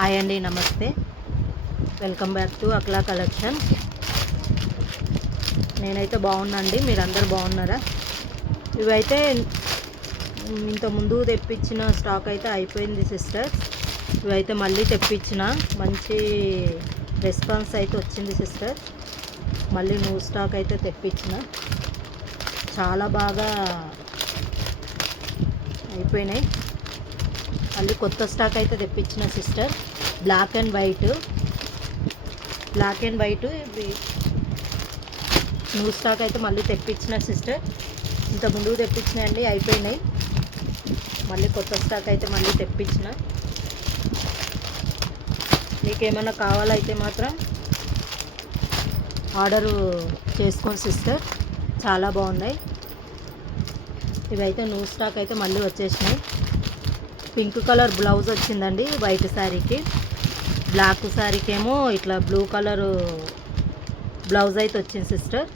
Hi అండి, నమస్తే. Welcome back to Akla collection. నేనైతే బాగున్నాండి, మీరందరూ బాగున్నారా? ఇవైతే ఇంతకుముందు తెప్పించిన స్టాక్ అయితే అయిపోయింది సిస్టర్. ఇవైతే మళ్ళీ తెప్పించిన, మంచి రెస్పాన్స్ అయితే వచ్చింది సిస్టర్. మళ్ళీ న్యూ స్టాక్ అయితే తెప్పించిన, చాలా బాగా అయిపోయినాయి. మళ్ళీ కొత్త స్టాక్ అయితే తెప్పించిన sister. Black and white new stock అయితే మళ్ళీ తెప్పించిన సిస్టర్. ఇంత ముందు తెప్పించినవన్నీ అయిపోయినాయి, మళ్ళీ కొత్త స్టాక్ అయితే మళ్ళీ తెప్పించిన. మీకేమైనా కావాలైతే మాత్రం ఆర్డరు చేసుకోండి సిస్టర్, చాలా బాగున్నాయి. ఇవైతే న్యూ స్టాక్ అయితే మళ్ళీ వచ్చేసినాయి. పింక్ కలర్ బ్లౌజ్ వచ్చిందండి వైట్ శారీకి. బ్లాక్ శారీకి ఏమో ఇట్లా బ్లూ కలరు బ్లౌజ్ అయితే వచ్చింది సిస్టర్.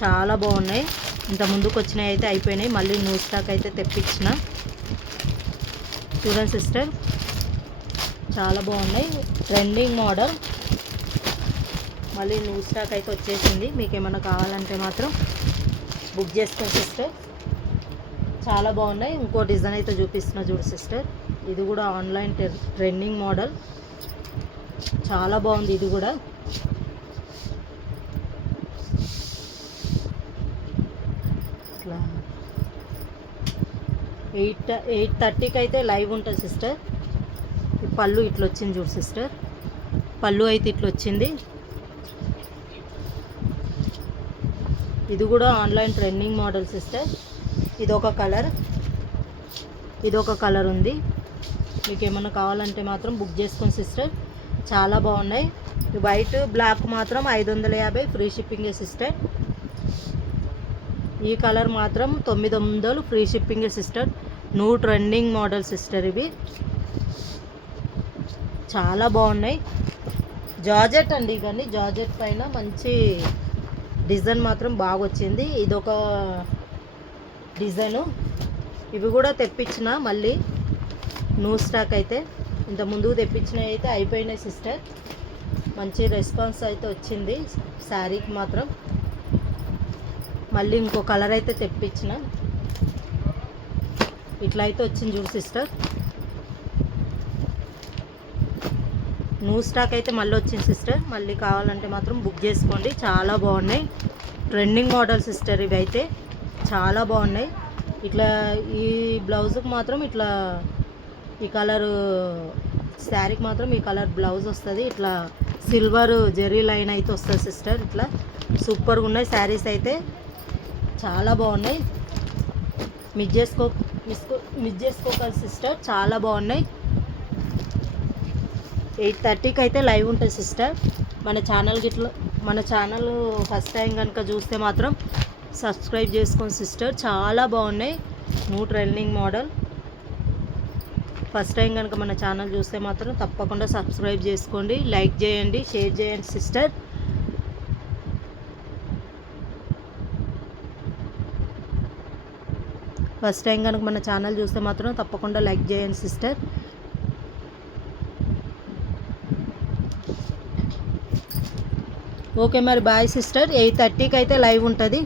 చాలా బాగున్నాయి. ఇంత ముందుకు వచ్చినాయి అయితే అయిపోయినాయి, మళ్ళీ న్యూ స్టాక్ అయితే తెప్పించిన. చూడండి సిస్టర్, చాలా బాగున్నాయి. ట్రెండింగ్ మోడల్, మళ్ళీ న్యూ స్టాక్ అయితే వచ్చేసింది. మీకు ఏమైనా కావాలంటే మాత్రం బుక్ చేసుకోండి సిస్టర్, చాలా బాగున్నాయి. ఇంకో డిజైన్ అయితే చూపిస్తున్నా చూడు సిస్టర్. ఇది కూడా ఆన్లైన్ ట్రెండింగ్ మోడల్, చాలా బాగుంది. ఇది కూడా ఇట్లా 8:30కి అయితే లైవ్ ఉంటుంది సిస్టర్. పళ్ళు ఇట్లా వచ్చింది చూడు సిస్టర్, పళ్ళు అయితే ఇట్లా వచ్చింది. ఇది కూడా ఆన్లైన్ ట్రెండింగ్ మోడల్ సిస్టర్. ఇదొక కలర్ ఉంది. మీకు ఏమైనా కావాలంటే మాత్రం బుక్ చేసుకోండి సిస్టర్, చాలా బాగున్నాయి. వైట్ బ్లాక్ మాత్రం 550 ఫ్రీ షిప్పింగే సిస్టర్. ఈ కలర్ మాత్రం 900 ఫ్రీ షిప్పింగే sister. New trending model sister. ఇవి చాలా బాగున్నాయి. జార్జెట్ అండి, కానీ జార్జెట్ పైన మంచి డిజైన్ మాత్రం బాగా వచ్చింది. ఇదొక డిజైను. ఇవి కూడా తెప్పించిన మళ్ళీ న్యూ స్టాక్ అయితే. ఇంత ముందు తెప్పించినవి అయితే అయిపోయినాయి సిస్టర్. మంచి రెస్పాన్స్ అయితే వచ్చింది శారీకి మాత్రం. మళ్ళీ ఇంకో కలర్ అయితే తెప్పించిన, ఇట్లా అయితే వచ్చింది చూడు సిస్టర్. న్యూ స్టాక్ అయితే మళ్ళీ వచ్చింది సిస్టర్. మళ్ళీ కావాలంటే మాత్రం బుక్ చేసుకోండి, చాలా బాగున్నాయి. Trending model sister. ఇవి అయితే చాలా బాగున్నాయి. ఇట్లా ఈ బ్లౌజ్కి మాత్రం ఇట్లా ఈ కలరు శారీకి మాత్రం ఈ కలర్ బ్లౌజ్ వస్తుంది. ఇట్లా సిల్వర్ జెరీ లైన్ అయితే వస్తుంది సిస్టర్. ఇట్లా సూపర్గా ఉన్నాయి శారీస్ అయితే, చాలా బాగున్నాయి. మిస్ చేసుకోకండి సిస్టర్, చాలా బాగున్నాయి. 8:30కి అయితే లైవ్ ఉంటుంది సిస్టర్. మన ఛానల్ ఫస్ట్ టైం కనుక చూస్తే మాత్రం సబ్స్క్రైబ్ చేసుకోండి సిస్టర్, చాలా బాగున్నాయి. New trending model. First time కనుక మన ఛానల్ చూస్తే మాత్రం తప్పకుండా సబ్స్క్రైబ్ చేసుకోండి, లైక్ చేయండి, షేర్ చేయండి సిస్టర్. ఫస్ట్ టైం కనుక మన ఛానల్ చూస్తే మాత్రం తప్పకుండా లైక్ చేయండి సిస్టర్. ఓకే మరి బాయ్ సిస్టర్. 8:30కి అయితే లైవ్ ఉంటుంది.